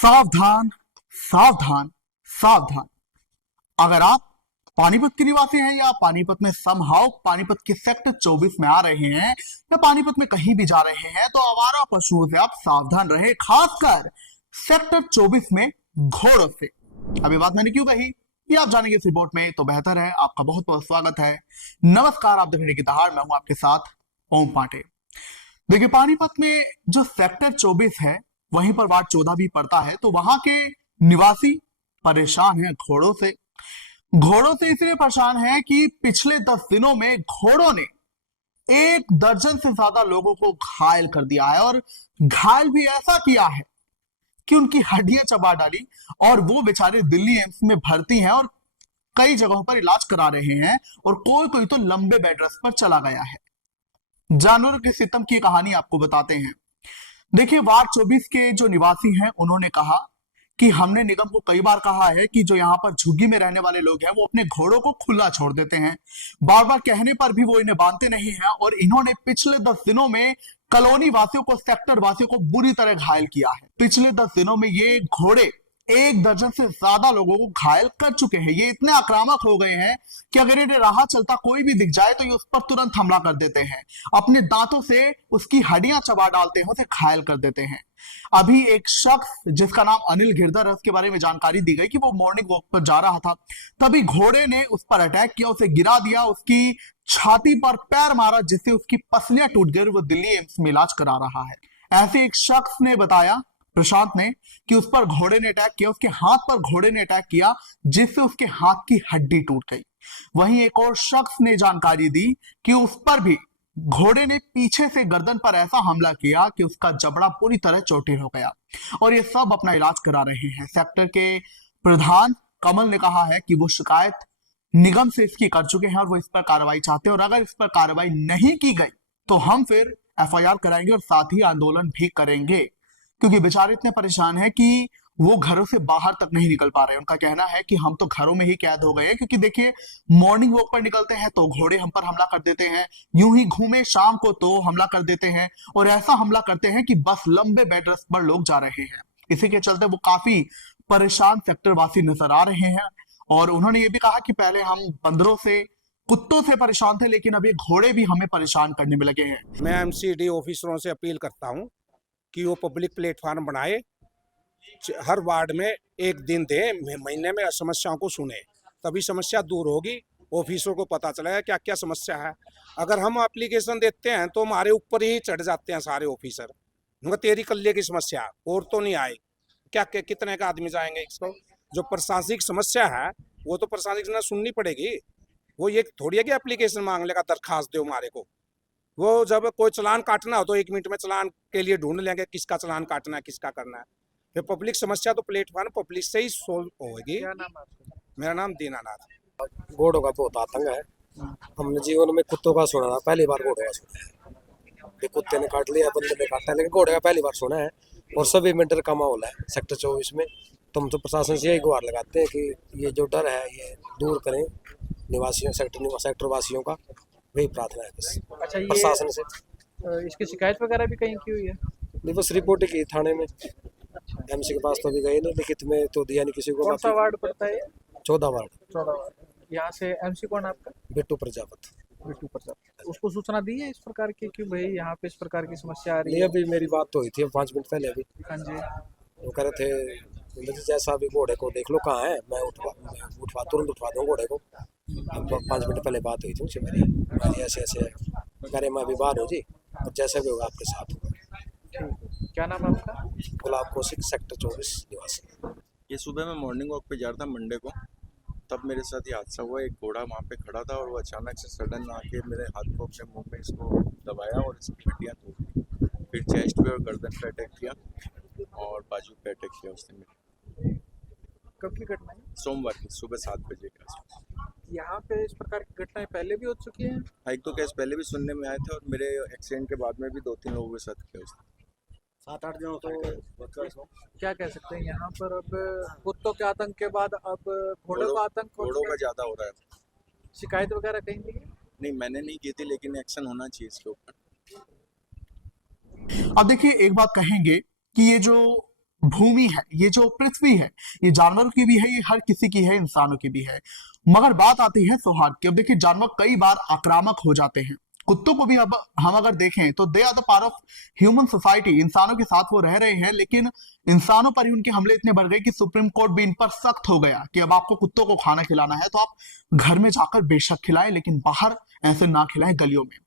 सावधान, सावधान, सावधान। अगर आप पानीपत के निवासी हैं या पानीपत में समहाउ पानीपत के सेक्टर 24 में आ रहे हैं या पानीपत में कहीं भी जा रहे हैं तो आवारा पशुओं से आप सावधान रहें, खासकर सेक्टर 24 में घोड़ों से। अभी बात मैंने क्यों कही ये आप जानेंगे इस रिपोर्ट में, तो बेहतर है। आपका बहुत बहुत स्वागत है। नमस्कार, आप देख रहे हैं की दहाड़, मैं हूं आपके साथ ओम पांडे। देखिए, पानीपत में जो सेक्टर 24 है वहीं पर वार्ड 14 भी पड़ता है, तो वहां के निवासी परेशान हैं घोड़ों से। घोड़ों से इसलिए परेशान हैं कि पिछले 10 दिनों में घोड़ों ने 1 दर्जन से ज्यादा लोगों को घायल कर दिया है, और घायल भी ऐसा किया है कि उनकी हड्डियां चबा डाली, और वो बेचारे दिल्ली एम्स में भर्ती हैं और कई जगहों पर इलाज करा रहे हैं, और कोई कोई तो लंबे बेड रेस्ट पर चला गया है। जानवरों के सितम की कहानी आपको बताते हैं। देखिए, वार्ड 24 के जो निवासी हैं उन्होंने कहा कि हमने निगम को कई बार कहा है कि जो यहाँ पर झुग्गी में रहने वाले लोग हैं वो अपने घोड़ों को खुला छोड़ देते हैं। बार बार कहने पर भी वो इन्हें बांधते नहीं हैं, और इन्होंने पिछले 10 दिनों में कॉलोनी वासियों को, सेक्टर वासियों को बुरी तरह घायल किया है। पिछले 10 दिनों में ये घोड़े 1 दर्जन से ज्यादा लोगों को घायल कर चुके हैं। ये इतने आक्रामक हो गए हैं कि अगर इन्हें राह चलता कोई भी दिख जाए तो ये उस पर तुरंत हमला कर देते हैं, अपने दांतों से उसकी हड्डियां चबा डालते हैं, उसे घायल कर देते हैं। अभी एक शख्स जिसका नाम अनिल गिरधर है, उसके बारे में जानकारी दी गई कि वो मॉर्निंग वॉक पर जा रहा था, तभी घोड़े ने उस पर अटैक किया, उसे गिरा दिया, उसकी छाती पर पैर मारा, जिससे उसकी पसलियां टूट गई। वो दिल्ली एम्स में इलाज करा रहा है। ऐसे एक शख्स ने बताया, प्रशांत ने, कि उस पर घोड़े ने अटैक किया, उसके हाथ पर घोड़े ने अटैक किया, जिससे उसके हाथ की हड्डी टूट गई। वहीं एक और शख्स ने जानकारी दी कि उस पर भी घोड़े ने पीछे से गर्दन पर ऐसा हमला किया कि उसका जबड़ा पूरी तरह चोटिल हो गया, और ये सब अपना इलाज करा रहे हैं। सेक्टर के प्रधान कमल ने कहा है कि वो शिकायत निगम से इसकी कर चुके हैं और वो इस पर कार्रवाई चाहते हैं, और अगर इस पर कार्रवाई नहीं की गई तो हम फिर एफआईआर कराएंगे और साथ ही आंदोलन भी करेंगे, क्योंकि बेचारे इतने परेशान हैं कि वो घरों से बाहर तक नहीं निकल पा रहे। उनका कहना है कि हम तो घरों में ही कैद हो गए हैं, क्योंकि देखिए, मॉर्निंग वॉक पर निकलते हैं तो घोड़े हम पर हमला कर देते हैं, यूं ही घूमे शाम को तो हमला कर देते हैं, और ऐसा हमला करते हैं कि बस लंबे बेड रेस्ट पर लोग जा रहे हैं। इसी के चलते वो काफी परेशान सेक्टर वासी नजर आ रहे हैं, और उन्होंने ये भी कहा कि पहले हम बंदरों से, कुत्तों से परेशान थे, लेकिन अब ये घोड़े भी हमें परेशान करने में लगे हैं। मैं एमसीडी ऑफिसरों से अपील करता हूं कि वो पब्लिक प्लेटफार्म बनाए, हर वार्ड में एक दिन दे, महीने में समस्याओं को सुने, तभी समस्या दूर होगी। ऑफिसरों को पता चलेगा क्या क्या समस्या है। अगर हम एप्लीकेशन देते हैं तो हमारे ऊपर ही चढ़ जाते हैं सारे ऑफिसर, उनका तेरी कल्ले की समस्या और तो नहीं आए, क्या कितने का आदमी जाएंगे। इसको जो प्रशासनिक समस्या है वो तो प्रशासनिक ने सुननी पड़ेगी। वो ये थोड़ी है कि एप्लीकेशन मांग लेगा, दरखास्त दो हमारे को। वो जब कोई चालान काटना हो तो 1 मिनट में चालान के लिए ढूंढ लेंगे किसका चालान काटना है, किसका करना है। फिर पब्लिक समस्या तो प्लेटफॉर्म पब्लिक से ही सोल्व होगी। क्या नाम है आपका? मेरा नाम दीनानाथ। घोड़ों का बहुत आतंक है। हमने जीवन में कुत्तों का सुना था, पहली बार घोड़ों का सुना है। ये कुत्ते ने काट लिया, बंदे ने काटा, लेकिन घोड़े का पहली बार सुना है। और सभी में डर का माहौल है सेक्टर 24 में। तो हम तो प्रशासन से यही गुहार लगाते हैं कि ये जो डर है ये दूर करें निवासियों, सेक्टर वासियों का, वही प्रार्थना है बस अच्छा, ये प्रशासन से। इसकी शिकायत वगैरह भी कहीं की हुई है? नहीं, बस रिपोर्ट की थाने में, एमसी के पास तो अभी गए नहीं, लिखित में तो दिया नहीं किसी को। कौन सा वार्ड पड़ता है ये? 14 वार्ड। 14 वार्ड। यहाँ से एमसी कौन है आपका? बिट्टू प्रजापत। बिट्टू प्रसाद। उसको सूचना दी है इस प्रकार की कि भाई यहाँ पे इस प्रकार की समस्या आ रही नहीं, है? अभी मेरी बात तो हुई थी 5 मिनट पहले। अभी हाँ जी। वो कह रहे थे जैसा अभी घोड़े को देख लो कहाँ है, मैं उठवा तुरंत उठवा दूँ घोड़े को। अब 5 मिनट पहले बात हुई थी मुझसे मेरी ऐसे ऐसे कह रहे मैं अभी बाहर हूँ जी, और जैसा भी होगा आपके साथ होगा। ठीक है। क्या नाम है आपका? गुलाब कौशिक, सेक्टर 24 निवासी। ये सुबह मैं मॉर्निंग वॉक पे जा रहा था मंडे को, तब मेरे साथ ये हादसा हुआ। एक घोड़ा वहाँ पे खड़ा था और वो अचानक से सडन आके मेरे हाथ को अपने मुंह में इसको दबाया और इसकी हड्डियाँ तोड़ दी। फिर चेस्ट पे और गर्दन पे अटैक किया और बाजू पे अटैक किया उसने मेरे। कब की घटना है? सोमवार की सुबह 7 बजे के आसपास। यहाँ पे इस प्रकार की घटनाएं पहले भी हो चुकी हैं? हाँ, एक तो केस पहले भी सुनने में आए थे और मेरे एक्सीडेंट के बाद में भी 2-3 लोगों के साथ किया उसने। 7-8 दिनों तो क्या कह सकते हैं यहाँ पर अब कुत्तों के आतंक के बाद अब घोड़ों का आतंक हो घोड़ों चुका का है? ज़्यादा हो रहा है। शिकायत वगैरह कहीं दी है? नहीं, मैंने नहीं की थी, लेकिन एक्शन होना चाहिए इसके ऊपर। अब देखिए, एक बात कहेंगे कि ये जो भूमि है, ये जो पृथ्वी है, ये जानवरों की भी है, ये हर किसी की है, इंसानों की भी है। मगर बात आती है सौहार्द की। अब देखिए जानवर कई बार आक्रामक हो जाते हैं। कुत्तों को भी अब हम अगर देखें तो they are the part of human society, इंसानों के साथ वो रह रहे हैं, लेकिन इंसानों पर ही उनके हमले इतने बढ़ गए कि सुप्रीम कोर्ट भी इन पर सख्त हो गया कि अब आपको कुत्तों को खाना खिलाना है तो आप घर में जाकर बेशक खिलाएं, लेकिन बाहर ऐसे ना खिलाएं गलियों में।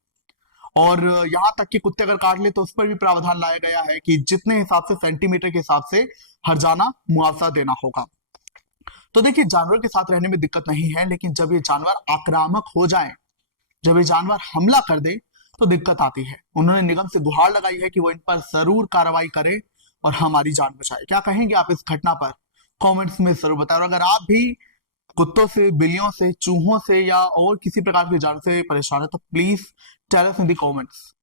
और यहाँ तक कि कुत्ते अगर काट ले तो उस पर भी प्रावधान लाया गया है कि जितने हिसाब से सेंटीमीटर के हिसाब से हर्जाना मुआवजा देना होगा। तो देखिए जानवर के साथ रहने में दिक्कत नहीं है, लेकिन जब ये जानवर आक्रामक हो जाए, जब ये जानवर हमला कर दे तो दिक्कत आती है। उन्होंने निगम से गुहार लगाई है कि वो इन पर जरूर कार्रवाई करे और हमारी जान बचाए। क्या कहेंगे आप इस घटना पर? कमेंट्स में जरूर बताएं। और अगर आप भी कुत्तों से, बिल्लियों से, चूहों से या और किसी प्रकार के जानवर से परेशान है तो please tell us in the comments.